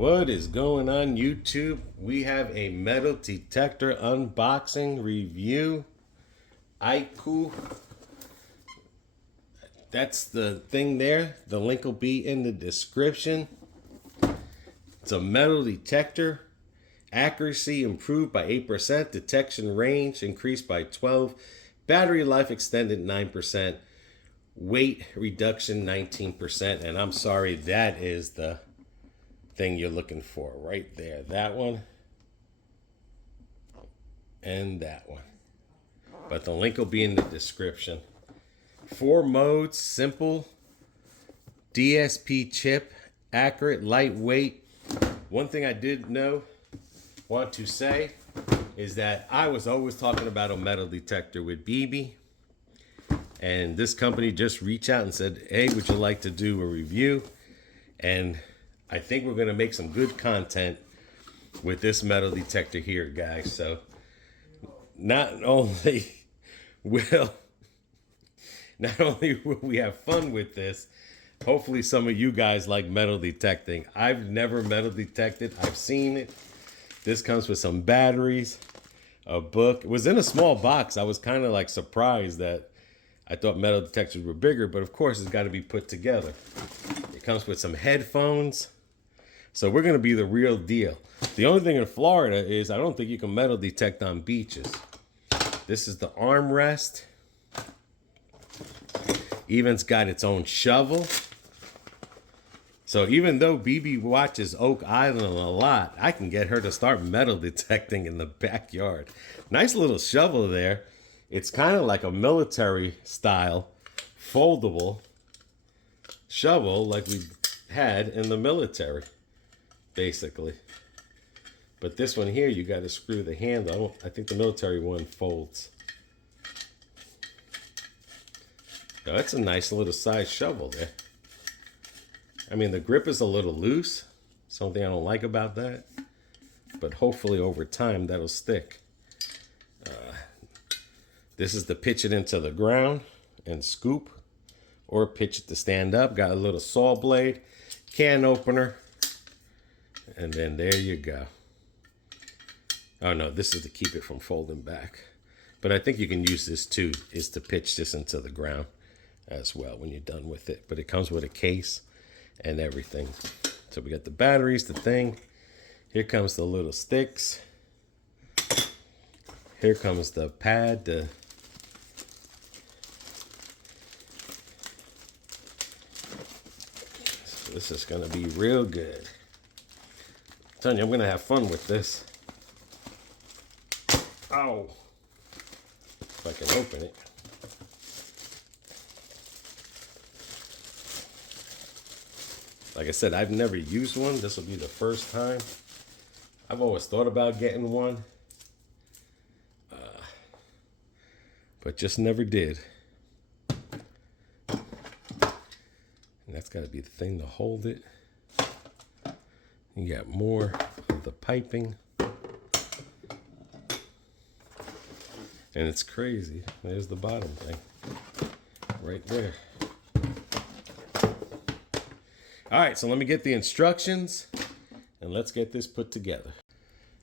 What is going on, YouTube? We have a metal detector unboxing review. IKIU. That's the thing there. The link will be in the description. It's a metal detector. Accuracy improved by 8%. Detection range increased by 12%. Battery life extended 9%. Weight reduction 19%. And I'm sorry, that is the thing you're looking for right there. That one and that one. But the link will be in the description. 4 modes: simple, DSP chip, accurate, lightweight. One thing I did want to say is that I was always talking about a metal detector with BB, and this company just reached out and said, hey, would you like to do a review? And I think we're going to make some good content with this metal detector here, guys. So not only will we have fun with this, hopefully some of you guys like metal detecting. I've never metal detected. I've seen it. This comes with some batteries, a book. It was in a small box. I was kind of like surprised that I thought metal detectors were bigger, but of course it's got to be put together. It comes with some headphones. So we're going to be the real deal. The only thing in Florida is I don't think you can metal detect on beaches. This is the armrest. Even's got its own shovel. So even though BB watches Oak Island a lot, I can get her to start metal detecting in the backyard. Nice little shovel there. It's kind of like a military style foldable shovel like we had in the military, basically. But this one here, you got to screw the handle. I think the military one folds. Oh, that's a nice little size shovel there. I mean, the grip is a little loose. Something I don't like about that. But hopefully over time that'll stick. This is to pitch it into the ground and scoop, or pitch it to stand up. Got a little saw blade, can opener, and then there you go. Oh no, this is to keep it from folding back. But I think you can use this too, is to pitch this into the ground as well when you're done with it. But it comes with a case and everything. So we got the batteries, the thing. Here comes the little sticks. Here comes the pad. So this is going to be real good. I'm telling you, I'm going to have fun with this. Ow. If I can open it. Like I said, I've never used one. This will be the first time. I've always thought about getting one, but just never did. And that's got to be the thing to hold it. You got more of the piping. And it's crazy. There's the bottom thing right there. All right, so let me get the instructions and let's get this put together.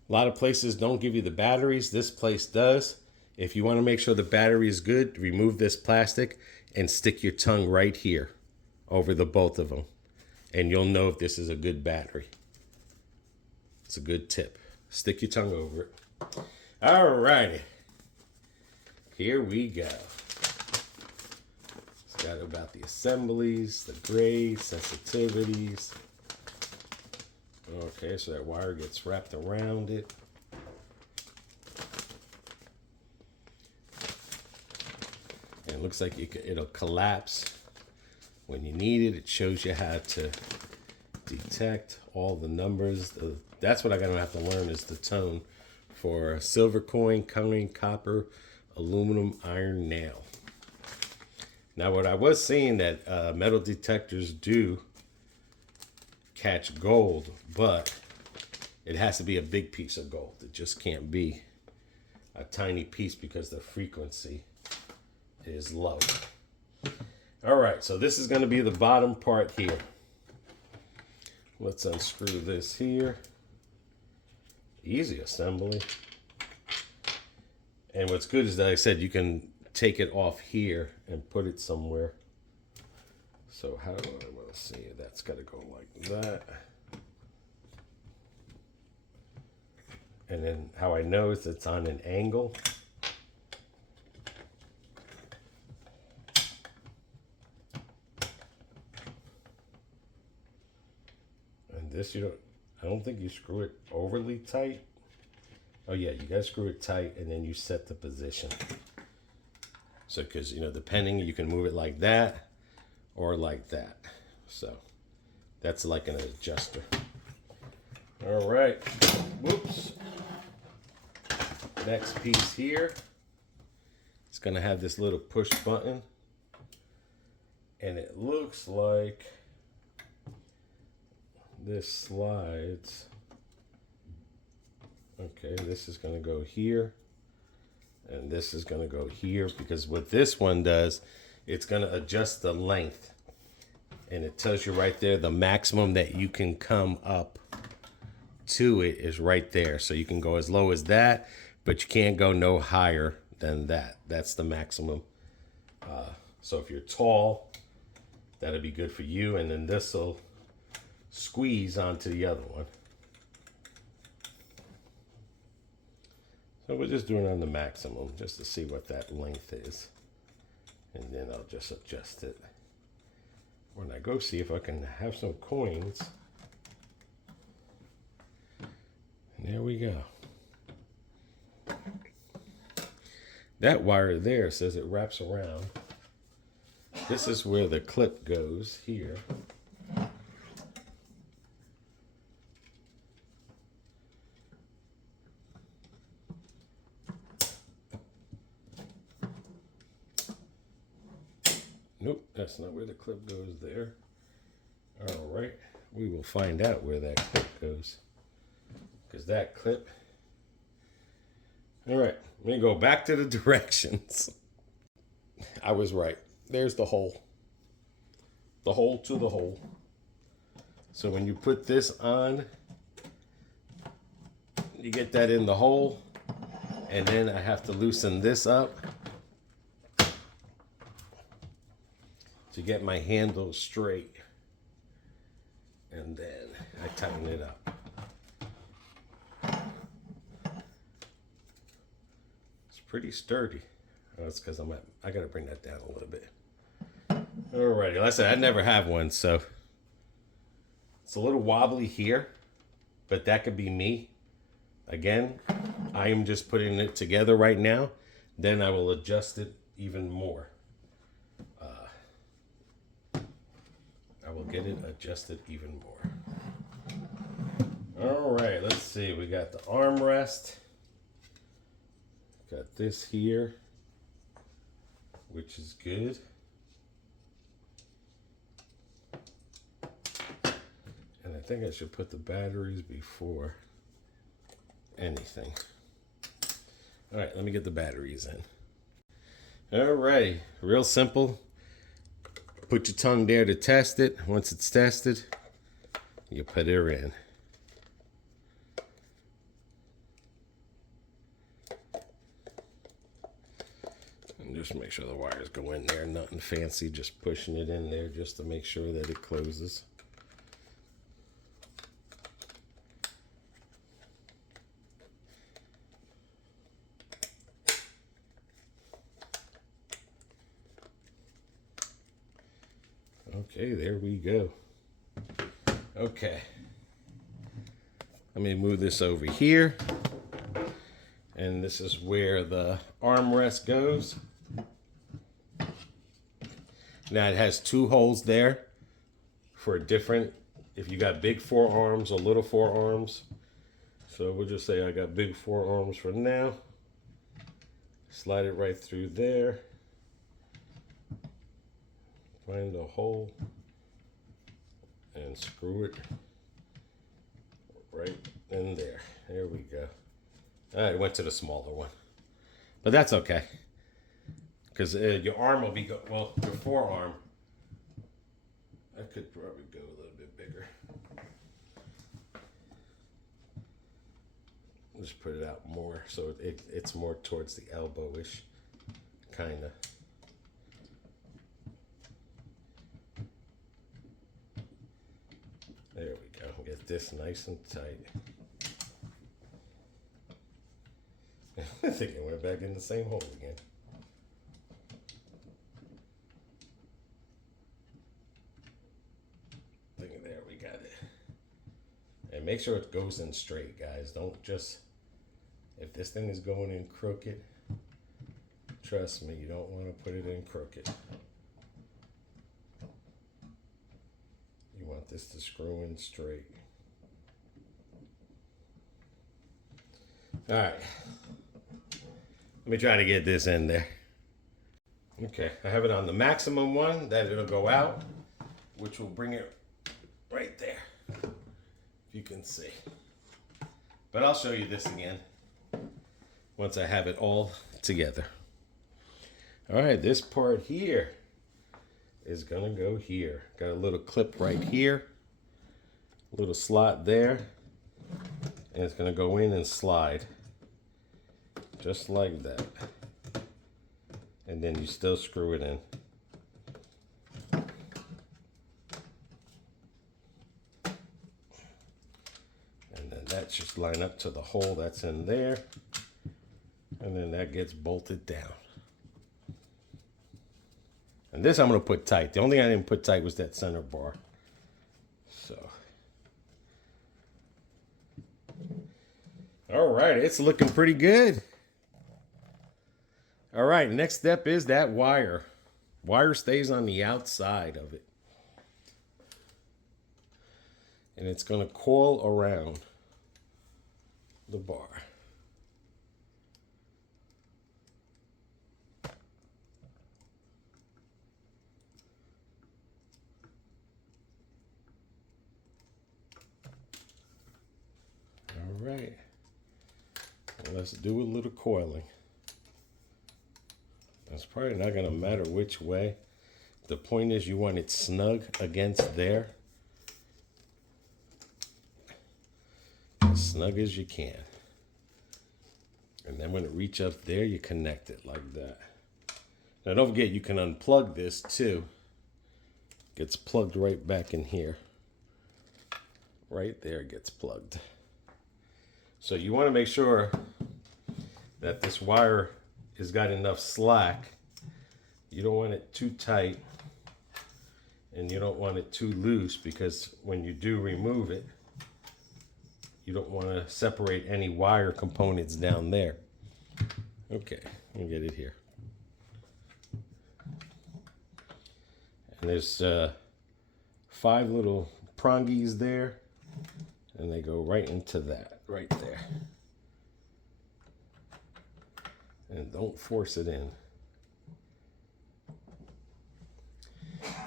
A lot of places don't give you the batteries. This place does. If you want to make sure the battery is good, remove this plastic and stick your tongue right here over the both of them. And you'll know if this is a good battery. It's a good tip. Stick your tongue over it. All righty. Here we go. It's got about the assemblies, the grades, sensitivities. Okay, so that wire gets wrapped around it. And it looks like it'll collapse when you need it. It shows you how to detect all the numbers. That's what I'm going to have to learn, is the tone for silver coin, copper, aluminum, iron, nail. Now, what I was seeing that metal detectors do catch gold, but it has to be a big piece of gold. It just can't be a tiny piece because the frequency is low. All right, so this is going to be the bottom part here. Let's unscrew this here. Easy assembly. And what's good is that I said you can take it off here and put it somewhere. So how do I want to see it? That's got to go like that. And then how I know is it's on an angle. And this I don't think you screw it overly tight. Oh yeah, you gotta screw it tight and then you set the position. So, because, depending, you can move it like that or like that. So, that's like an adjuster. All right. Whoops. Next piece here. It's going to have this little push button. And it looks like this slides. Okay, this is going to go here. And this is going to go here, because what this one does, it's going to adjust the length. And it tells you right there the maximum that you can come up to it is right there. So you can go as low as that, but you can't go no higher than that. That's the maximum. So if you're tall, that'll be good for you. And then this will squeeze onto the other one. So we're just doing it on the maximum just to see what that length is. And then I'll just adjust it. When I go see if I can have some coins. And there we go. That wire there says it wraps around. This is where the clip goes here. Nope, that's not where the clip goes there. All right, we will find out where that clip goes. Because that clip... All right, let me go back to the directions. I was right. There's the hole. The hole to the hole. So when you put this on, you get that in the hole. And then I have to loosen this up to get my handle straight. And then I tighten it up. It's pretty sturdy. Oh, it's because I gotta bring that down a little bit. Alrighty, like I said, I never have one, so it's a little wobbly here, but that could be me. Again, I am just putting it together right now. Then I will adjust it even more. I will get it adjusted even more. All right, let's see. We got the armrest. Got this here, which is good. And I think I should put the batteries before anything. All right, let me get the batteries in. All right, real simple. Put your tongue there to test it. Once it's tested, you put it in. And just make sure the wires go in there. Nothing fancy, just pushing it in there just to make sure that it closes. Okay, there we go. Okay. Let me move this over here. And this is where the armrest goes. Now it has two holes there for different, if you got big forearms or little forearms. So we'll just say I got big forearms for now. Slide it right through there. Find the hole and screw it right in there. There we go. All right, it went to the smaller one, but that's okay because your arm will be well, your forearm. I could probably go a little bit bigger. Just put it out more so it's more towards the elbow-ish, kind of. There we go. Get this nice and tight. I think it went back in the same hole again. There we got it. And make sure it goes in straight, guys. Don't just, if this thing is going in crooked, trust me, you don't want to put it in crooked. You want this to screw in straight. All right. Let me try to get this in there. Okay, I have it on the maximum one that it'll go out, which will bring it right there, if you can see. But I'll show you this again once I have it all together. All right, this part here is gonna go here. Got a little clip right here, a little slot there, and it's gonna go in and slide just like that. And then you still screw it in. And then that just line up to the hole that's in there. And then that gets bolted down. And this I'm gonna put tight. The only thing I didn't put tight was that center bar. So. All right, it's looking pretty good. All right, next step is that wire. Wire stays on the outside of it. And it's going to coil around the bar. All right. Let's do a little coiling. It's probably not going to matter which way. The point is you want it snug against there. As snug as you can. And then when it reach up there, you connect it like that. Now don't forget, you can unplug this too. Gets plugged right back in here. Right there gets plugged. So you want to make sure that this wire has got enough slack. You don't want it too tight and you don't want it too loose, because when you do remove it, you don't want to separate any wire components down there. Okay, let me get it here. And there's 5 little prongies there, and they go right into that, right there. And don't force it in.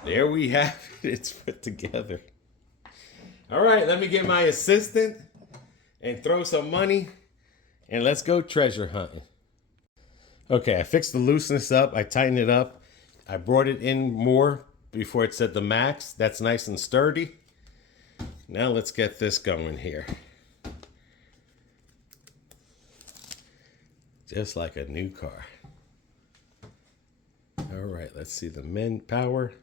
There we have it. It's put together. All right, let me get my assistant and throw some money, and let's go treasure hunting. Okay, I fixed the looseness up. I tightened it up. I brought it in more before it said the max. That's nice and sturdy. Now let's get this going here. Just like a new car. All right, let's see the men power.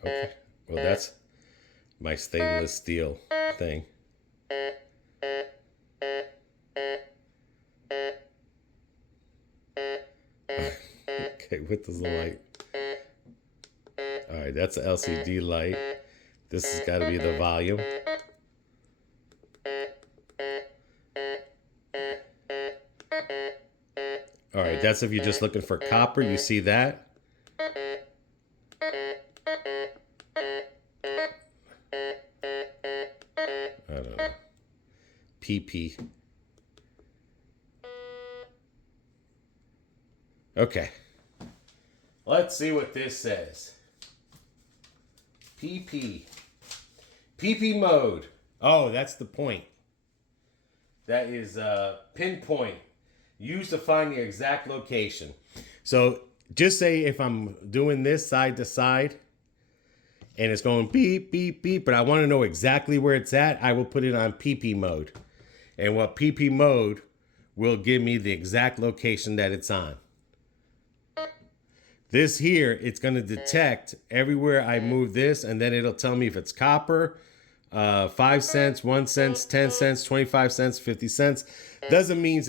Okay, well that's my stainless steel thing. Okay, what does the light? All right, that's an LCD light. This has got to be the volume. All right, that's if you're just looking for copper. You see that? I don't know. PP. Okay. Let's see what this says. PP. PP mode. Oh, that's the point. That is PinPoint. Used to find the exact location. So just say if I'm doing this side to side, and it's going beep, beep, beep, but I want to know exactly where it's at, I will put it on PP mode. And what PP mode will give me the exact location that it's on. This here, it's going to detect everywhere I move this, and then it'll tell me if it's copper, 5 cents, 1 cent, 10 cents, 25 cents, 50 cents. Doesn't mean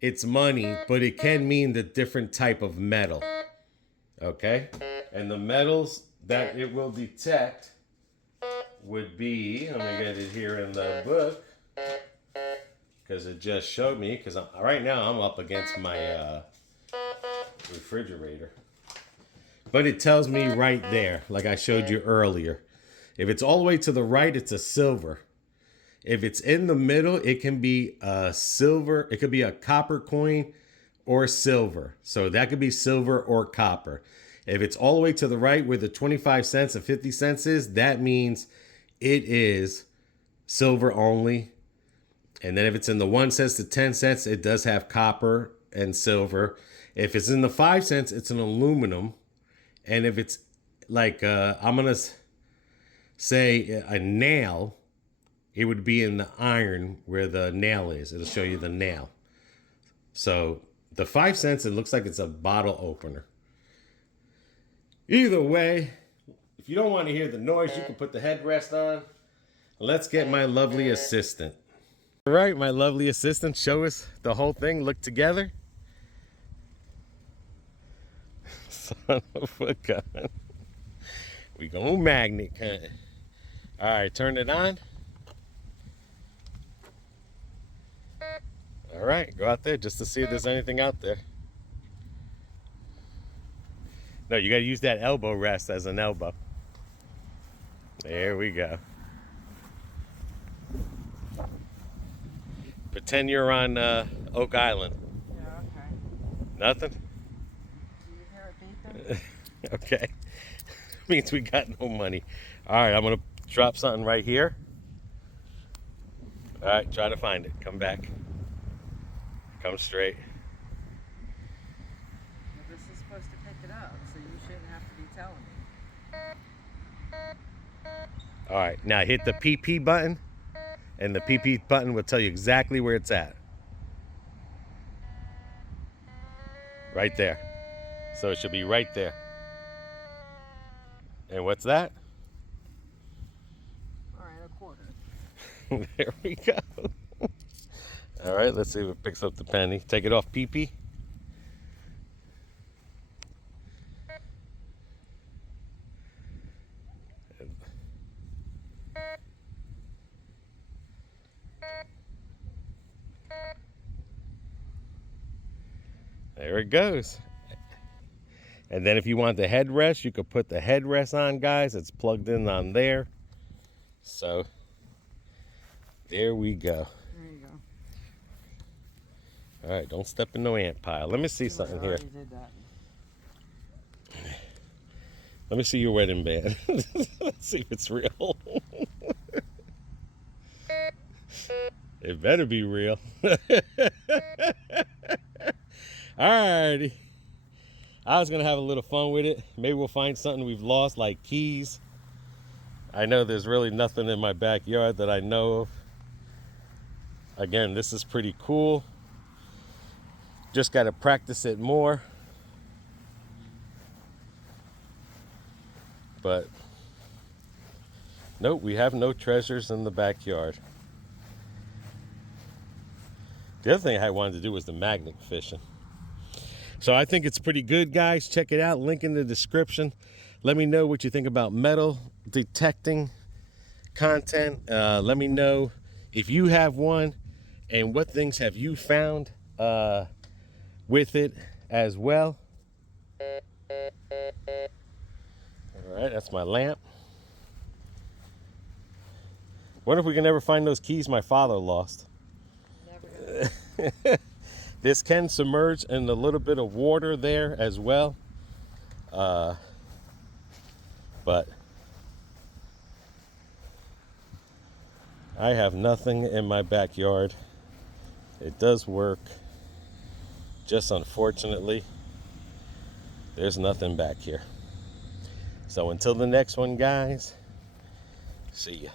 it's money, but it can mean the different type of metal. Okay? And the metals that it will detect would be, let me get it here in the book, because it just showed me, because right now I'm up against my refrigerator. But it tells me right there, like I showed you earlier. If it's all the way to the right, it's a silver. If it's in the middle, it can be a silver. It could be a copper coin or silver. So that could be silver or copper. If it's all the way to the right where the 25 cents and 50 cents is, that means it is silver only. And then if it's in the 1 cent to 10 cents, it does have copper and silver. If it's in the 5 cents, it's an aluminum. And if it's like, I'm going to say a nail, it would be in the iron where the nail is. It'll show you the nail. So the 5 cents, it looks like it's a bottle opener. Either way, if you don't want to hear the noise, you can put the headrest on. Let's get my lovely assistant. All right, my lovely assistant, show us the whole thing. Look together. Son of a gun. We go magnet kind of. All right, turn it on. All right, go out there just to see if there's anything out there. No, you got to use that elbow rest as an elbow. There we go. Pretend you're on Oak Island. Yeah, okay. Nothing? Do you hear it beeping? Okay. Means we got no money. All right, I'm going to drop something right here. All right, try to find it. Come back. Come straight. Well, this is supposed to pick it up, so you shouldn't have to be telling me. All right, now hit the PP button, and the PP button will tell you exactly where it's at. Right there. So it should be right there. And what's that? All right, a quarter. There we go. All right, let's see if it picks up the penny. Take it off PP. There it goes. And then if you want the headrest, you could put the headrest on, guys. It's plugged in on there. So there we go. There you go. All right, don't step in no ant pile. Let me see something here. Did that. Let me see your wedding band. Let's see if it's real. It better be real. Alrighty. I was gonna have a little fun with it. Maybe we'll find something we've lost, like keys. I know there's really nothing in my backyard that I know of. Again, this is pretty cool. Just gotta practice it more. But nope, we have no treasures in the backyard. The other thing I wanted to do was the magnet fishing. So I think it's pretty good, guys. Check it out. Link in the description. Let me know what you think about metal detecting content. Let me know if you have one and what things have you found with it as well. All right, that's my lamp. Wonder if we can ever find those keys my father lost. Never gonna. This can submerge in a little bit of water there as well. But I have nothing in my backyard. It does work. Just unfortunately, there's nothing back here. So until the next one, guys, see ya.